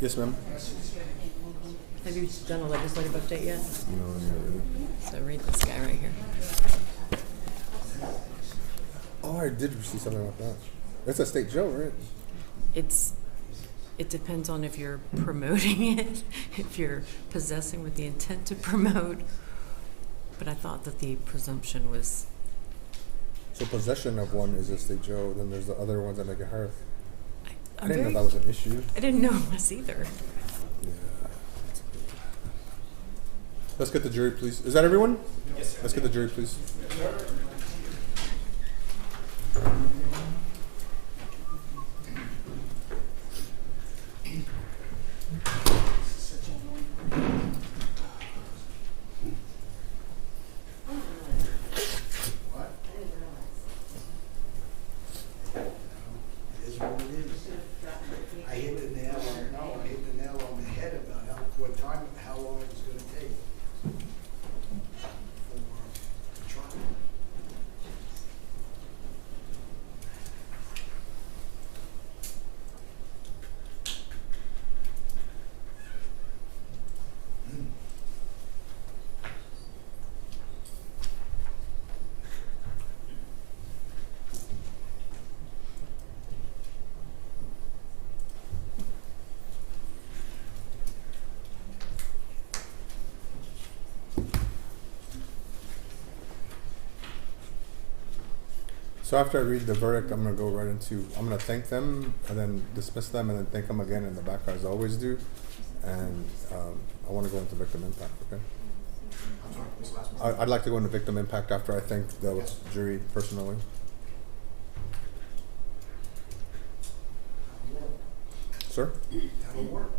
Yes, ma'am. Have you done a legislative update yet? No, not really. So read this guy right here. Oh, I did see something like that. That's a state jail, right? It depends on if you're promoting it, if you're possessing with the intent to promote. But I thought that the presumption was, So possession of one is a state jail. Then there's the other ones that make it higher. I I'm didn't know very- that was an issue. I didn't know it was either. Yeah. Let's get the jury, please. Is that everyone? Yes, sir. Let's get the jury, please. It is what it is. I hit the nail on the head about how long it was gonna take for the trial. So after I read the verdict, I'm gonna go right into. I'm gonna thank them and then dismiss them and then thank them again in the back as I always do. And I want to go into victim impact. Okay. I'm sorry, what's the last one? I'd like to go into victim impact after I thank the Yes. jury personally. Sir? That'll work.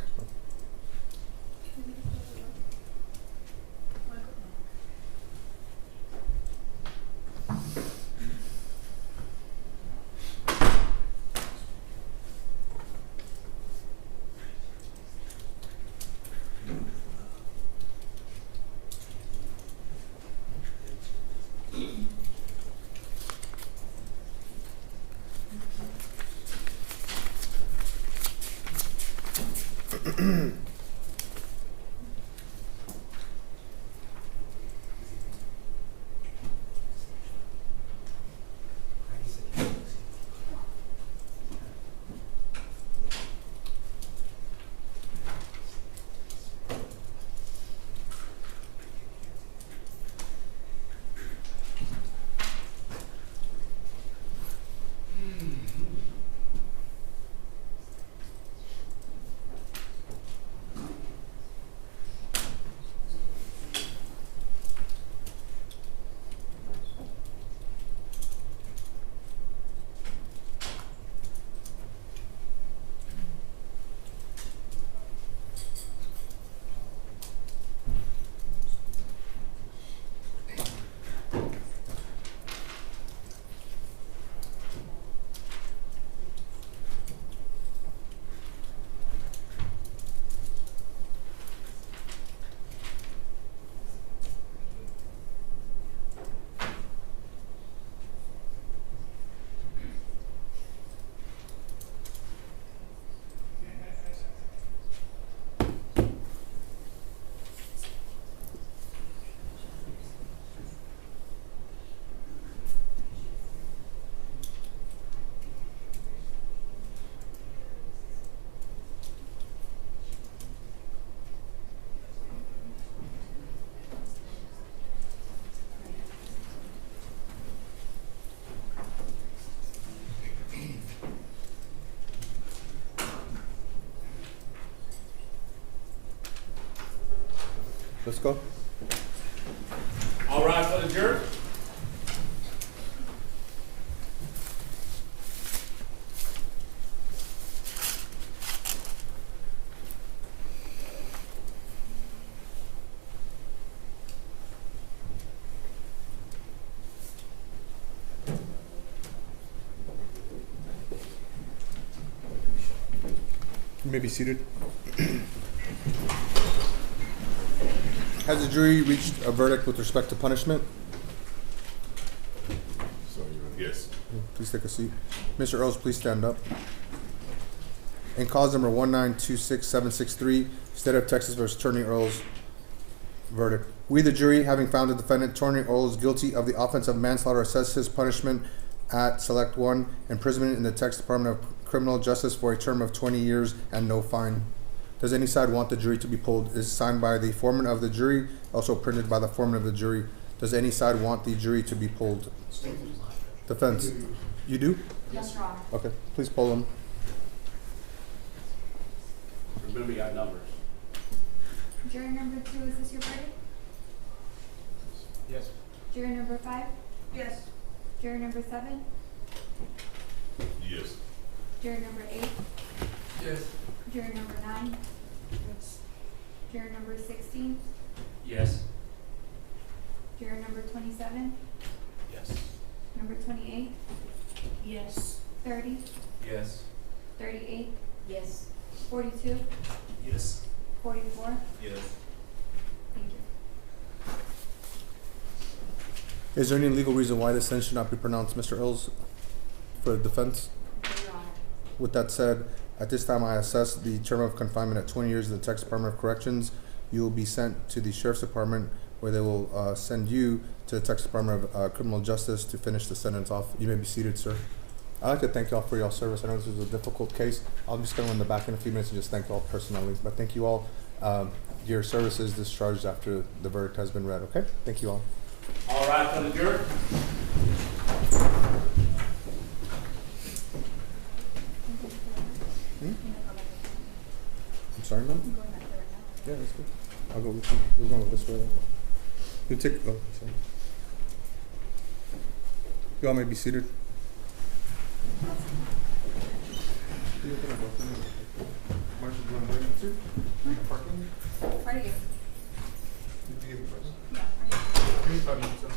Let's go. All rise for the jury. You may be seated. Has the jury reached a verdict with respect to punishment? Yes. Please take a seat. Mr. Earls, please stand up. in cause number 1926763, State of Texas versus Tony Earls. Verdict. We, the jury, having found the defendant Tony Earls guilty of the offense of manslaughter, assess his punishment at Select 1, imprisonment in the Texas Department of Criminal Justice for a term of 20 years and no fine. Does any side want the jury to be pulled? Is signed by the foreman of the jury, also printed by the foreman of the jury. Does any side want the jury to be pulled? Defense. You do? Yes, Your Honor. Okay, please pull them. Remember your numbers. Jury number 2, is this your verdict? Yes. Jury number 5? Yes. Jury number 7? Yes. Jury number 8? Yes. Jury number 9? Yes. Jury number 16? Yes. Jury number 27? Yes. Number 28? Yes. 30? Yes. 38? Yes. 42? Yes. 44? Yes. Thank you. Is there any legal reason why this sentence should not be pronounced, Mr. Earls, for the defense? No, Your Honor. With that said, at this time I assess the term of confinement at 20 years in the Texas Department of Corrections. You will be sent to the Sheriff's Department, where they will send you to the Texas Department of Criminal Justice to finish the sentence off. You may be seated, sir. I'd like to thank you all for your service. I know this was a difficult case. I'm just going to go in the back in a few minutes and just thank you all personally. But thank you all. Your service is discharged after the verdict has been read, okay? Thank you all. All right, for the jury. I'm sorry, ma'am? I'm going back there right now. Yeah, that's good. I'll go with you. We're going this way. You take, oh, sorry. You all may be seated. Part of you. Yeah.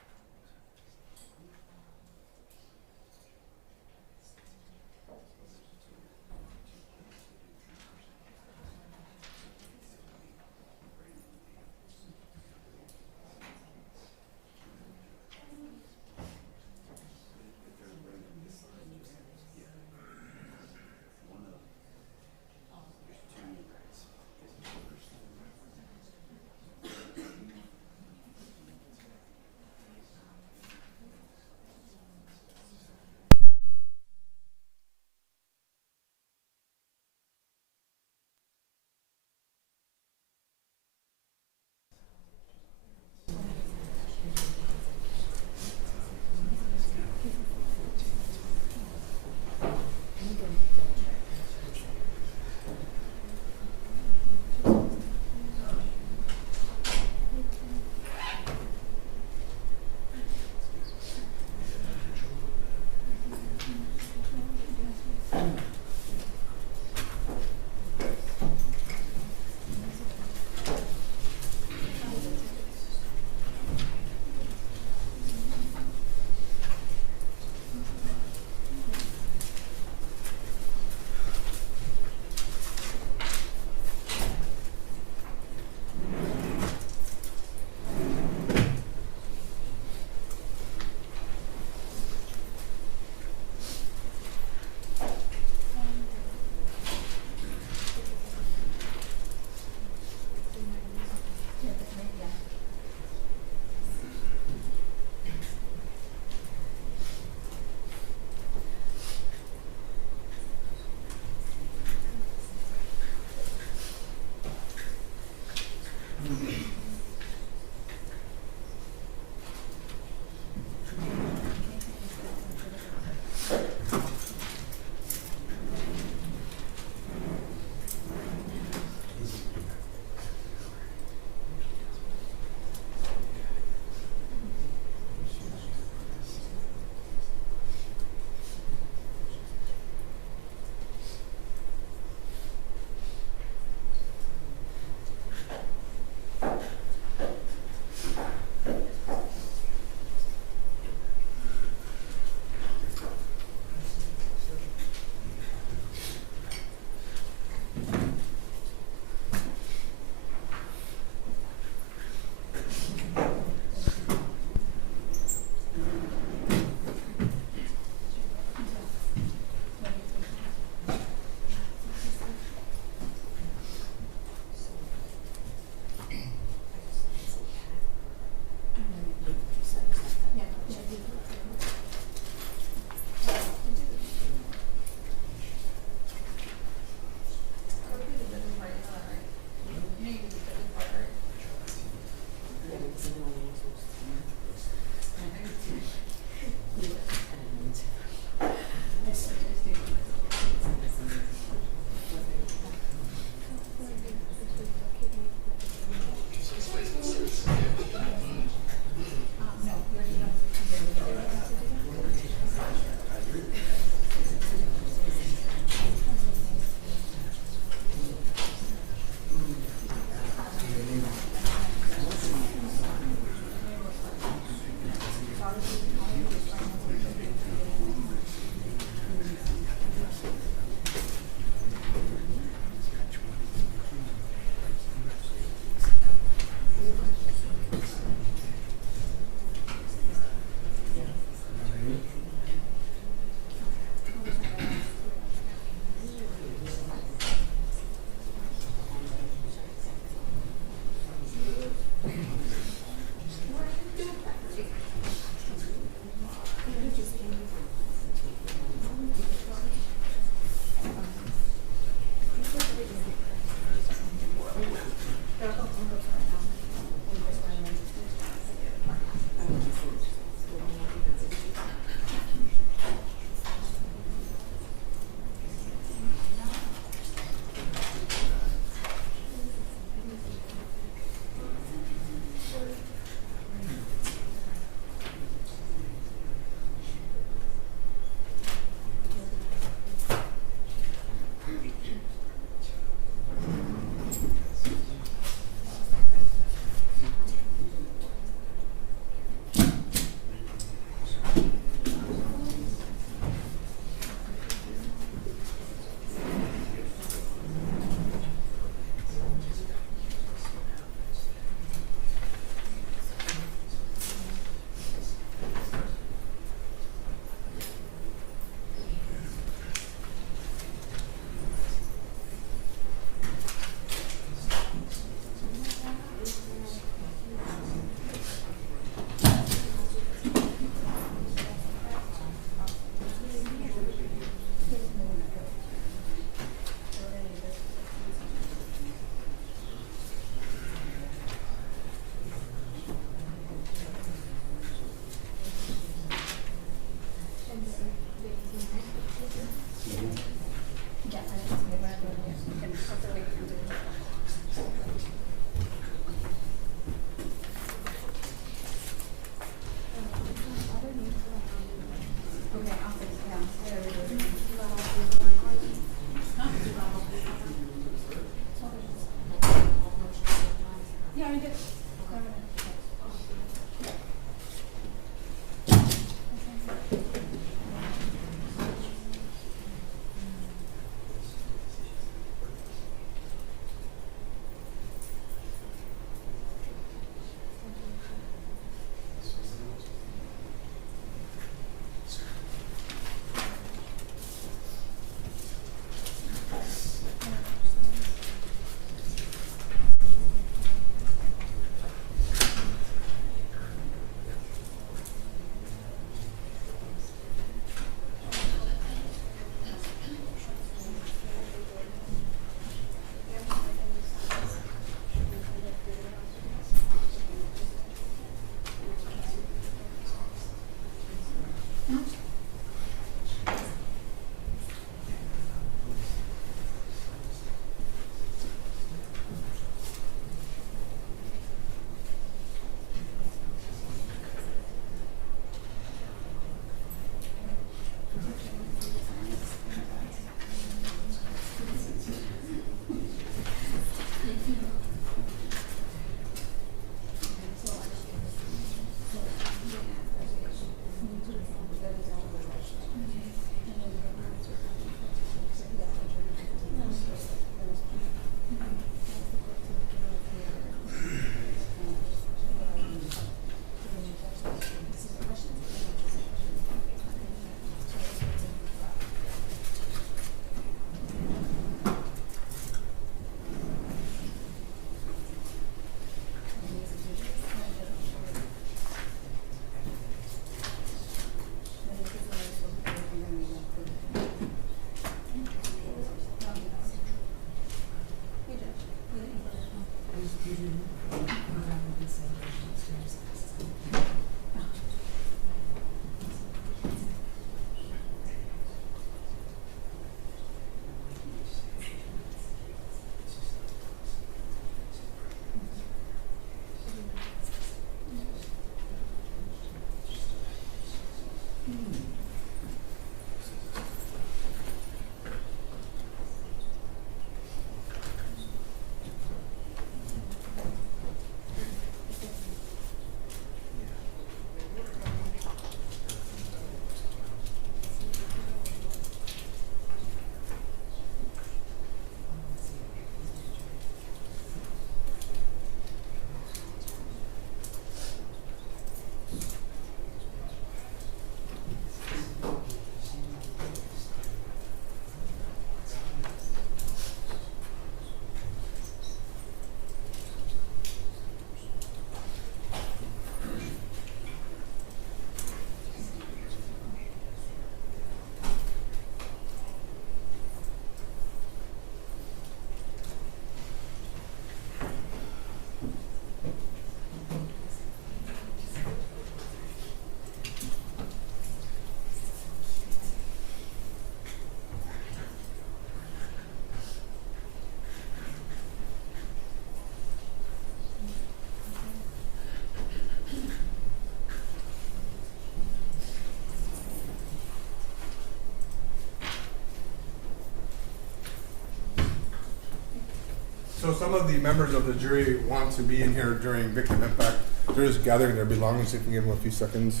some of the members of the jury want to be in here during victim impact. They're just gathering their belongings. If you can give them a few seconds.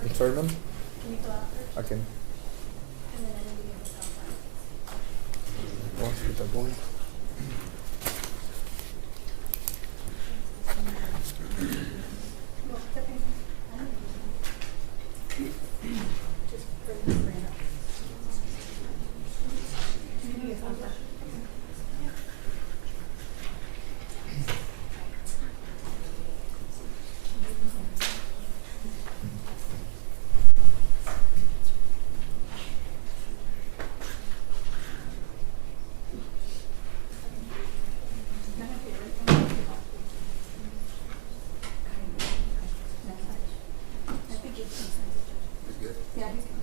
I'm sorry, ma'am? Can you fill out first? I can. And then I need to give myself one. Let's get that going. Well, it's okay. I don't know. Just for the brand up. Can you give yourself one? I think it's good. Yeah, he's good.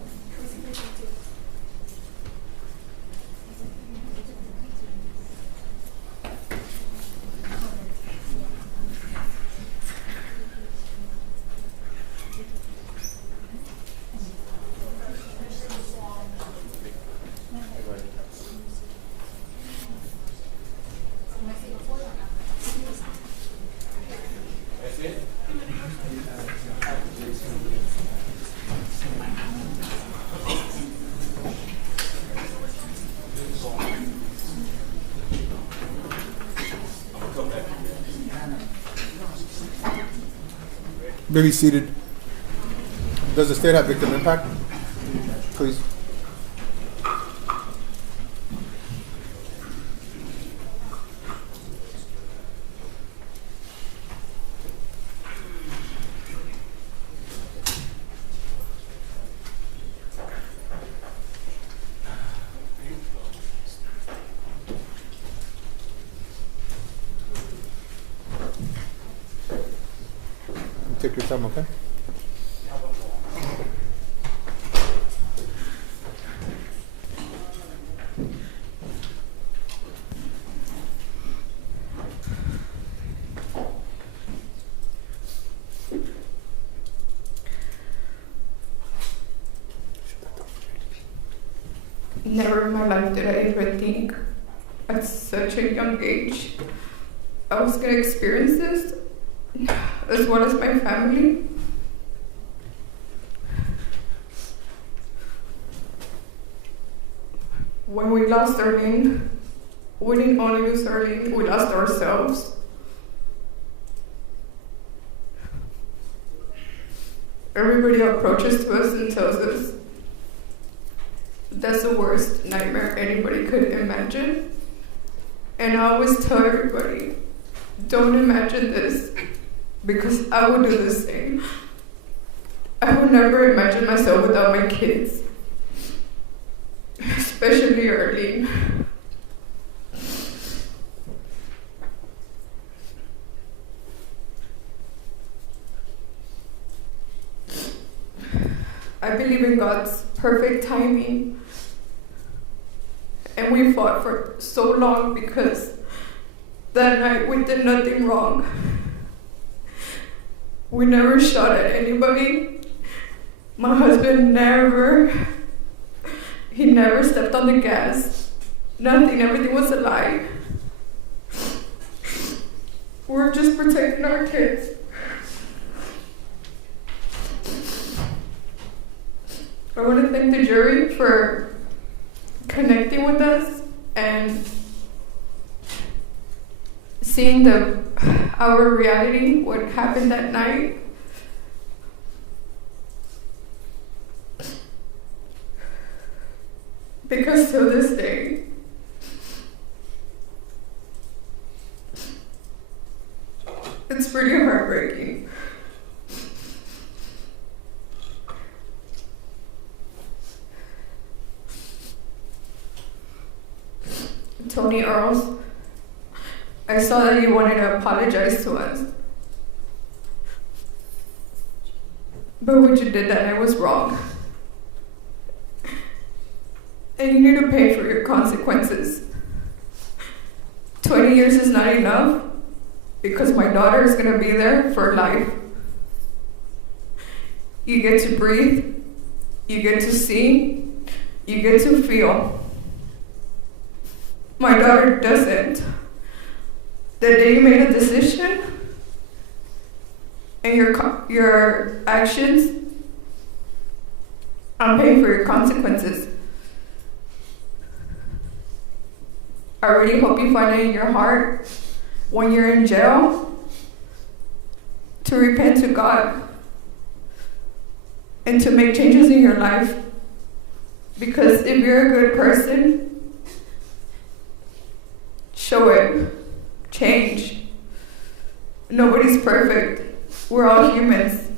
That's it? Be seated. Does the state have victim impact? Please. Take your time, okay? Never in my life did I ever think at such a young age I was gonna experience this, as well as my family. When we lost Arlene, we didn't only lose Arlene, we lost ourselves. Everybody approaches to us and tells us that's the worst nightmare anybody could imagine. And I always tell everybody, don't imagine this, because I would do the same. I would never imagine myself without my kids, especially Arlene. I believe in God's perfect timing. And we fought for so long because that night we did nothing wrong. We never shot at anybody. My husband never stepped on the gas. Nothing, everything was a lie. We're just protecting our kids. I want to thank the jury for connecting with us and seeing our reality, what happened that night. Because to this day, it's pretty heartbreaking. Tony Earls, I saw that you wanted to apologize to us. But what you did that night was wrong. And you need to pay for your consequences. 20 years is not enough because my daughter is going to be there for life. You get to breathe You get to see, you get to feel. My daughter doesn't. The day you made a decision and your actions, I'm paying for your consequences. I really hope you find it in your heart when you're in jail to repent to God and to make changes in your life. Because if you're a good person, show it. Change. Nobody's perfect. We're all humans.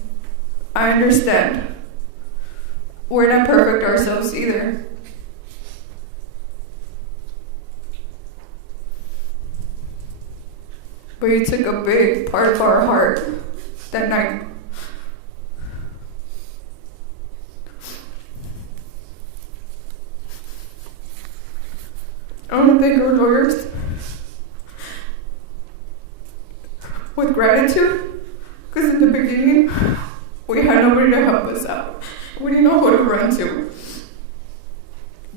I understand. We're not perfect ourselves either. But you took a big part of our heart that night. I want to thank our lawyers with gratitude, because in the beginning, we had nobody to help us out. We didn't know who to run to.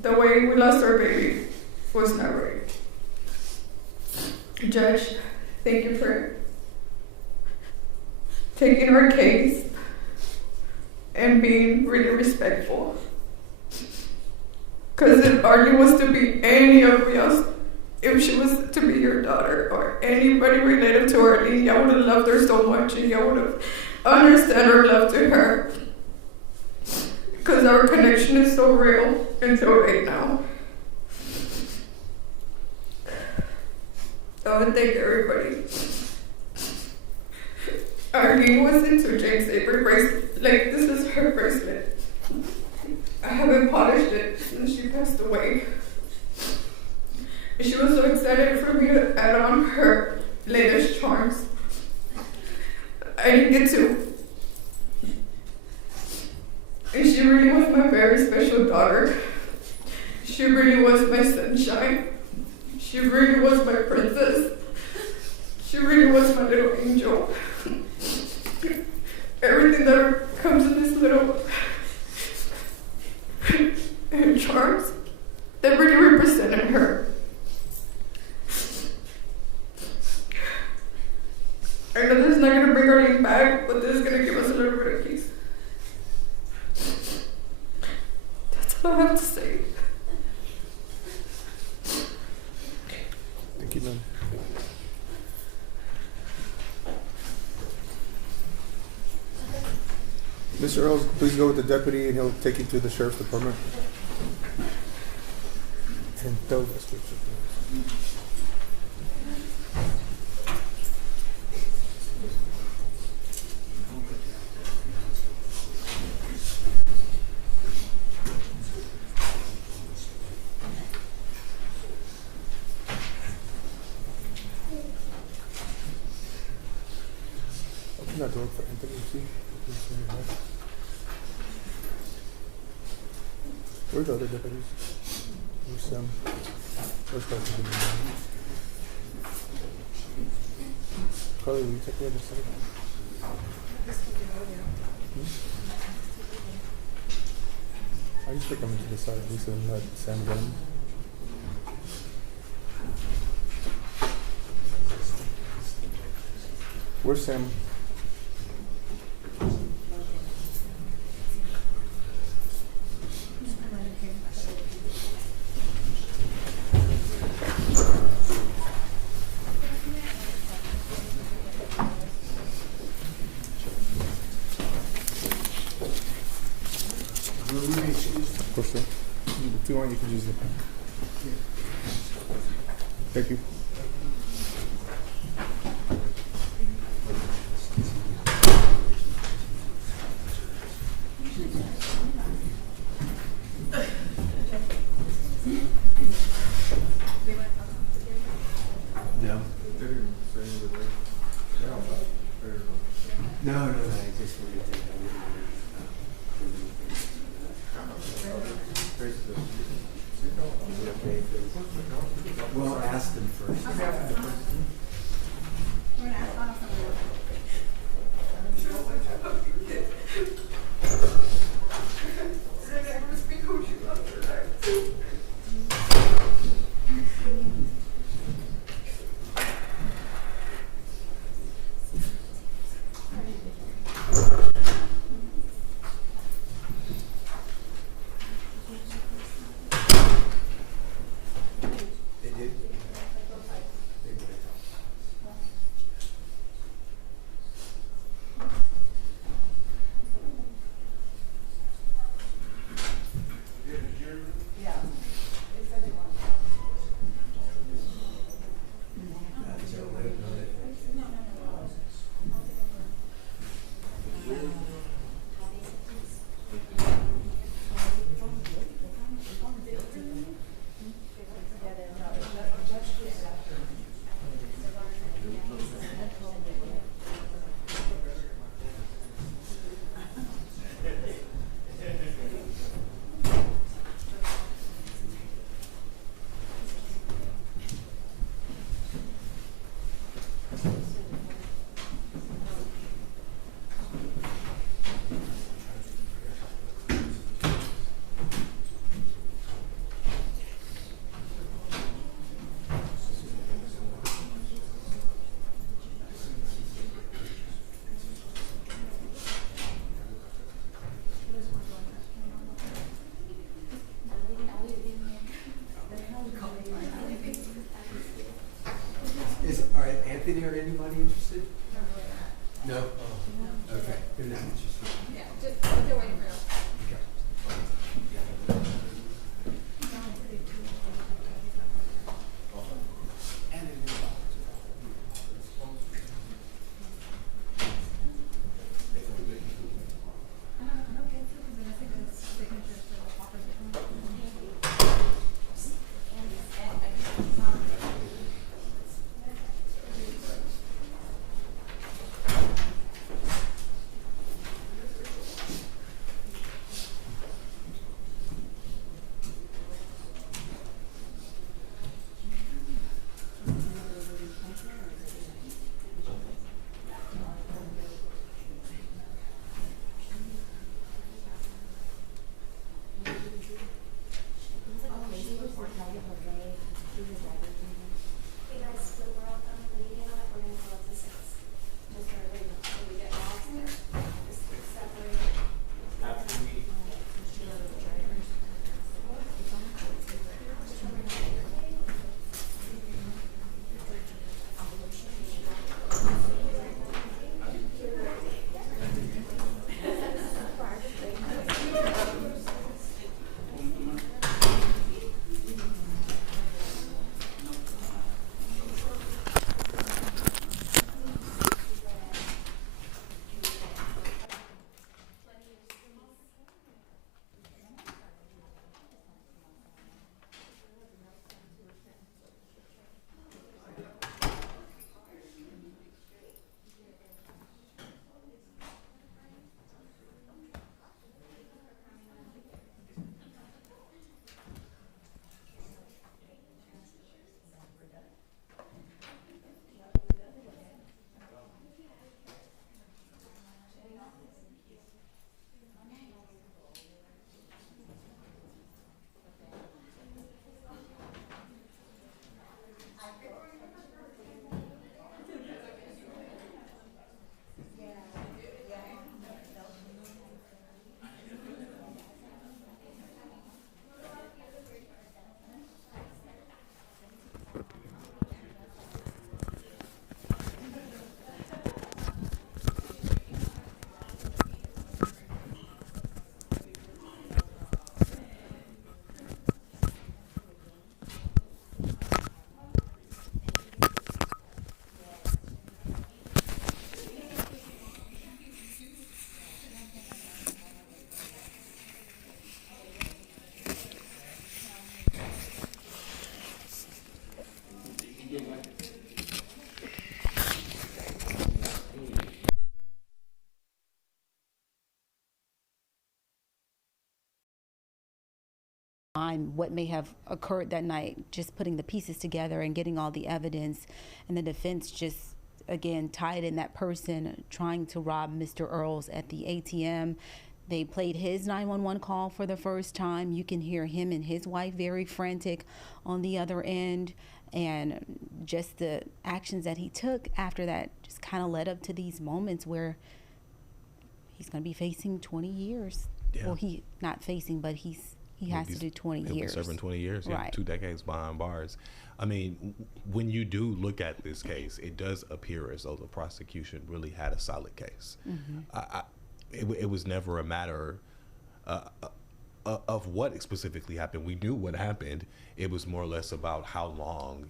The way we lost our baby was not right. Judge, thank you for taking our case and being really respectful. Because if Arlene was to be any of us, if she was to be your daughter or anybody related to Arlene, y'all would have loved her so much and y'all would have understood her love to her. Because our connection is so real and so right now. I want to thank everybody. Arlene was into James Avery bracelet. Like, this is her bracelet. I haven't polished it since she passed away. She was so excited for me to add on her latest charms. I didn't get to. And she really was my very special daughter. She really was my sunshine. She really was my princess. She really was my little angel. Everything that comes in this little charms, that really represented her. I know this is not going to bring Arlene back, but this is going to give us a little bit of peace. That's all I have to say. Thank you, ma'am. Mr. Earls, please go with the deputy and he'll take you to the sheriff's department. And throw this picture. Open that door for Anthony, see? Where's the other deputies? Where's Sam? Where's Dr. Goodman? Carly, will you take the other side? I just take them to the side at least and let Sam go in. Where's Sam? Of course, sir. If you want, you can use it. Thank you. No, I just wanted to. Well, ask them first. anything there? Anybody interested? No? Oh, okay. They're not interested. Yeah, just, they're waiting for us. On what may have occurred that night, just putting the pieces together and getting all the evidence, and the defense just again tied in that person trying to rob Mr. Earls at the ATM. They played his 911 call for the first time. You can hear him and his wife very frantic on the other end, and just the actions that he took after that just kind of led up to these moments where he's going to be facing 20 years. Yeah. Well, he not facing, but he has to do 20 he'll years. Be serving 20 years, yeah, right. 2 decades behind bars. I mean, when you do look at this case, it does appear as though the prosecution really had a solid case. Mm-hmm. It was never a matter of what specifically happened. We knew what happened. It was more or less about how long,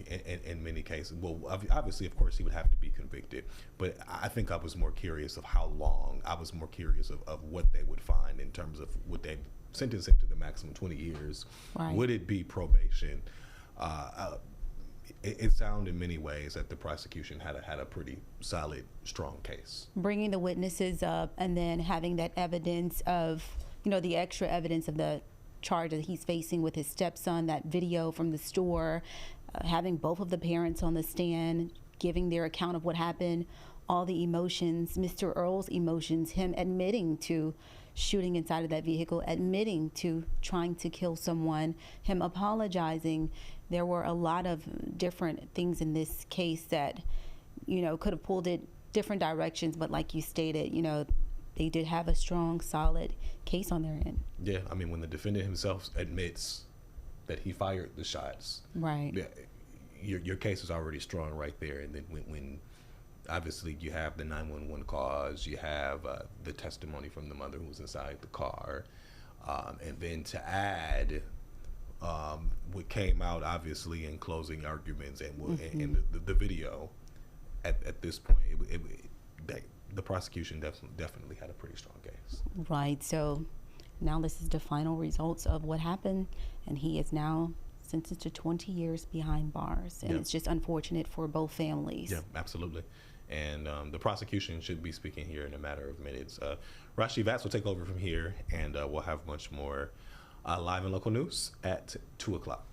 in many cases. Well, obviously, of course, he would have to be convicted. But I think I was more curious of how long. I was more curious of what they would find in terms of would they sentence him to the maximum 20 years. Right. Would it be probation? It sounded in many ways that the prosecution had a pretty solid, strong case. Bringing the witnesses up and then having that evidence of, the extra evidence of the charge that he's facing with his stepson, that video from the store, having both of the parents on the stand, giving their account of what happened, all the emotions, Mr. Earls' emotions, him admitting to shooting inside of that vehicle, admitting to trying to kill someone, him apologizing. There were a lot of different things in this case that, could have pulled it different directions, but like you stated, they did have a strong, solid case on their end. Yeah, I mean, when the defendant himself admits that he fired the shots, right? Yeah, your case is already strong right there. And then when Obviously, you have the 911 calls, you have the testimony from the mother who was inside the car, and then to add what came out obviously in closing arguments and the video. At this point, the prosecution definitely had a pretty strong case. Right. So now this is the final results of what happened, and he is now sentenced to 20 years behind bars, and it's just unfortunate for both families. Yeah, absolutely. And the prosecution should be speaking here in a matter of minutes. Rashi Vats will take over from here, and we'll have much more live and local news at 2 o'clock.